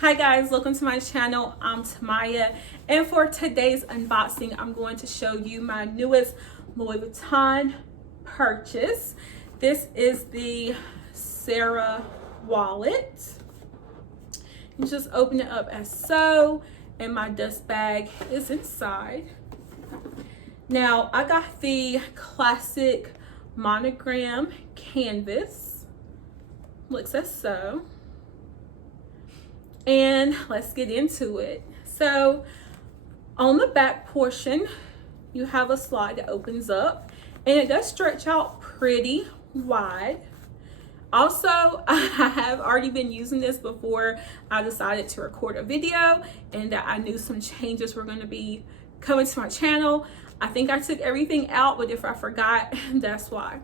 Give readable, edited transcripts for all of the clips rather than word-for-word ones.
Hi guys, welcome to my channel. I'm Tamyia, and for today's unboxing I'm going to show you my newest Louis Vuitton purchase. This is the Sarah wallet. You just open it up as so, and my dust bag is inside. Now I got the classic monogram canvas, looks as so. And let's get into it. So on the back portion, you have a slide that opens up and it does stretch out pretty wide. Also, I have already been using this before I decided to record a video, and that I knew some changes were going to be coming to my channel. I think I took everything out, but if I forgot, that's why.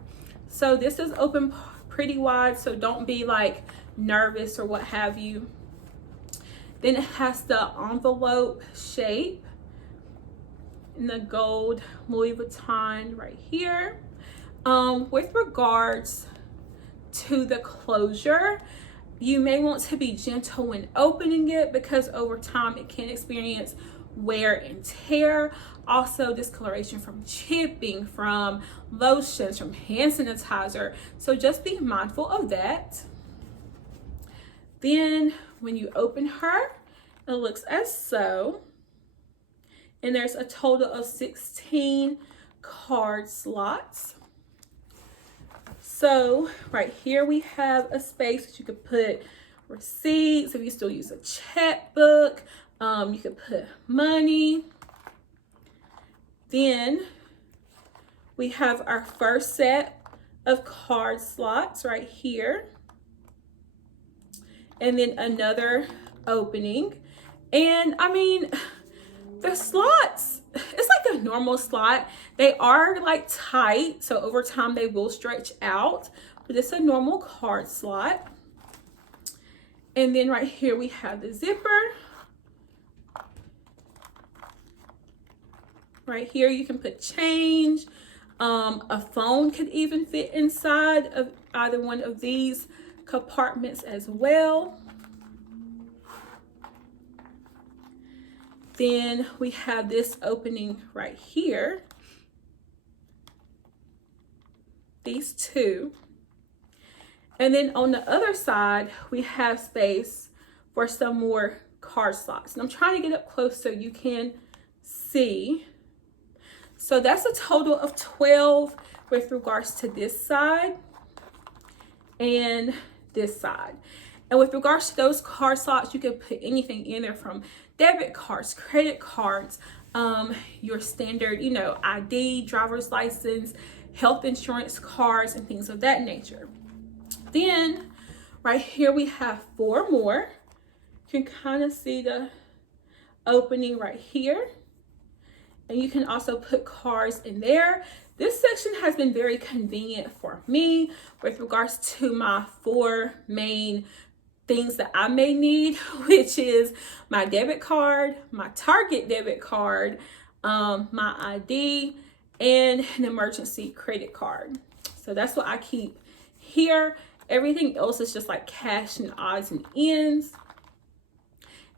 So this is open pretty wide, so don't be like nervous or what have you. Then it has the envelope shape in the gold Louis Vuitton right here. With regards to the closure, you may want to be gentle when opening it because over time it can experience wear and tear. Also discoloration from chipping, from lotions, from hand sanitizer. So just be mindful of that. Then when you open her, it looks as so. And there's a total of 16 card slots. So right here we have a space that you could put receipts if you still use a checkbook. You could put money. Then we have our first set of card slots right here. And then another opening. And I mean, the slots, it's like a normal slot. They are like tight, so over time they will stretch out, but it's a normal card slot. And then right here we have the zipper. Right here you can put change. A phone could even fit inside of either one of these compartments as well. Then we have this opening right here, these two. And then on the other side, we have space for some more card slots. And I'm trying to get up close so you can see. So that's a total of 12 with regards to this side and this side. And with regards to those card slots, you can put anything in there from debit cards, credit cards, your standard, ID, driver's license, health insurance cards, and things of that nature. Then right here we have 4 more. You can kind of see the opening right here. And you can also put cards in there. This section has been very convenient for me with regards to my 4 main things that I may need, which is my debit card, my Target debit card, my ID, and an emergency credit card. So that's what I keep here. Everything else is just like cash and odds and ends.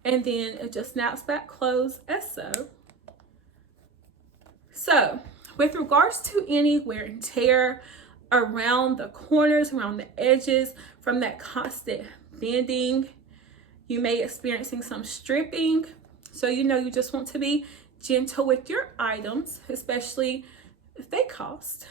And then it just snaps back closed as so. So with regards to any wear and tear around the corners, around the edges, from that constant bending, you may experiencing some stripping. So you just want to be gentle with your items, especially if they cost.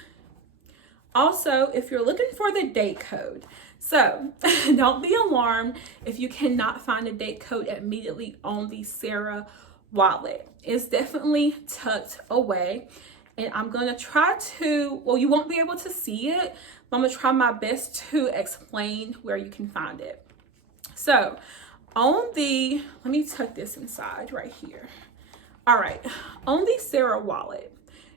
Also, if you're looking for the date code, so don't be alarmed if you cannot find a date code immediately on the Sarah wallet. It's definitely tucked away, and I'm gonna try to, well, you won't be able to see it, but I'm gonna try my best to explain where you can find it. So on the, let me tuck this inside right here. All right, on the Sarah wallet,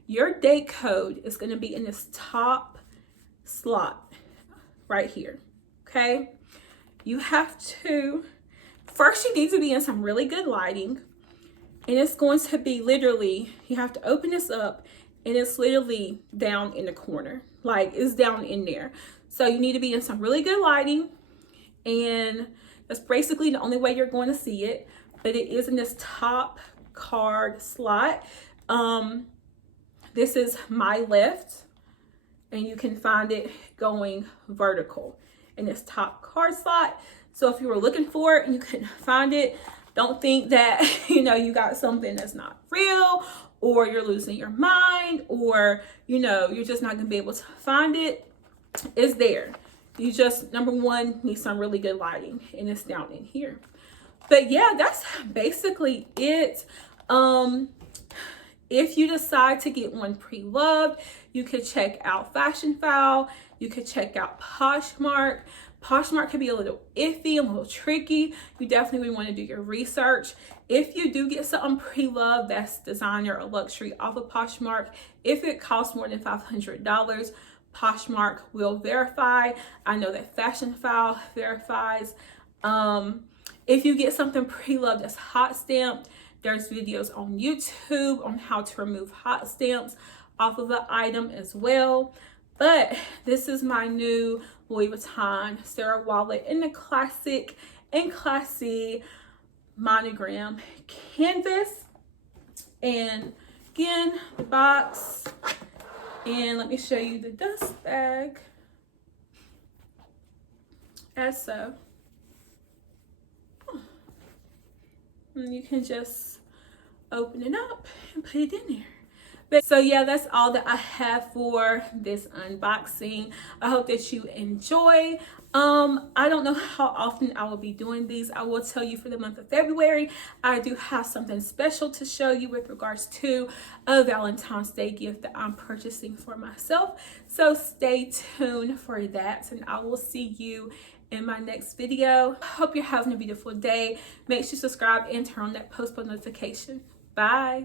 your date code is going to be in this top slot right here. Okay, you have to, first you need to be in some really good lighting, and it's going to be literally, you have to open this up and it's literally down in the corner, like it's down in there. So you need to be in some really good lighting, and That's basically the only way you're going to see it, but it is in this top card slot. This is my left, and you can find it going vertical in this top card slot. So if you were looking for it and you couldn't find it, don't think that, you know, you got something that's not real, or you're losing your mind, or, you know, you're just not gonna be able to find it. It's there. You just, number one, need some really good lighting, and it's down in here. But yeah, that's basically it. If you decide to get one pre-loved, you could check out Fashion File. You could check out Poshmark. Poshmark can be a little iffy, a little tricky. You definitely want to do your research. If you do get something pre-loved that's designer or luxury off of Poshmark, if it costs more than $500, Poshmark will verify. I know that Fashion File verifies. If you get something pre-loved that's hot stamped, there's videos on YouTube on how to remove hot stamps off of the item as well. But this is my new Louis Vuitton Sarah wallet in the classic and classy monogram canvas. And again, the box. And let me show you the dust bag as so. And you can just open it up and put it in there. But so yeah, that's all that I have for this unboxing. I hope that you enjoy. I don't know how often I will be doing these. I will tell you for the month of February, I do have something special to show you with regards to a Valentine's Day gift that I'm purchasing for myself. So stay tuned for that, and I will see you in my next video. Hope you're having a beautiful day. Make sure you subscribe and turn on that post notification. Bye.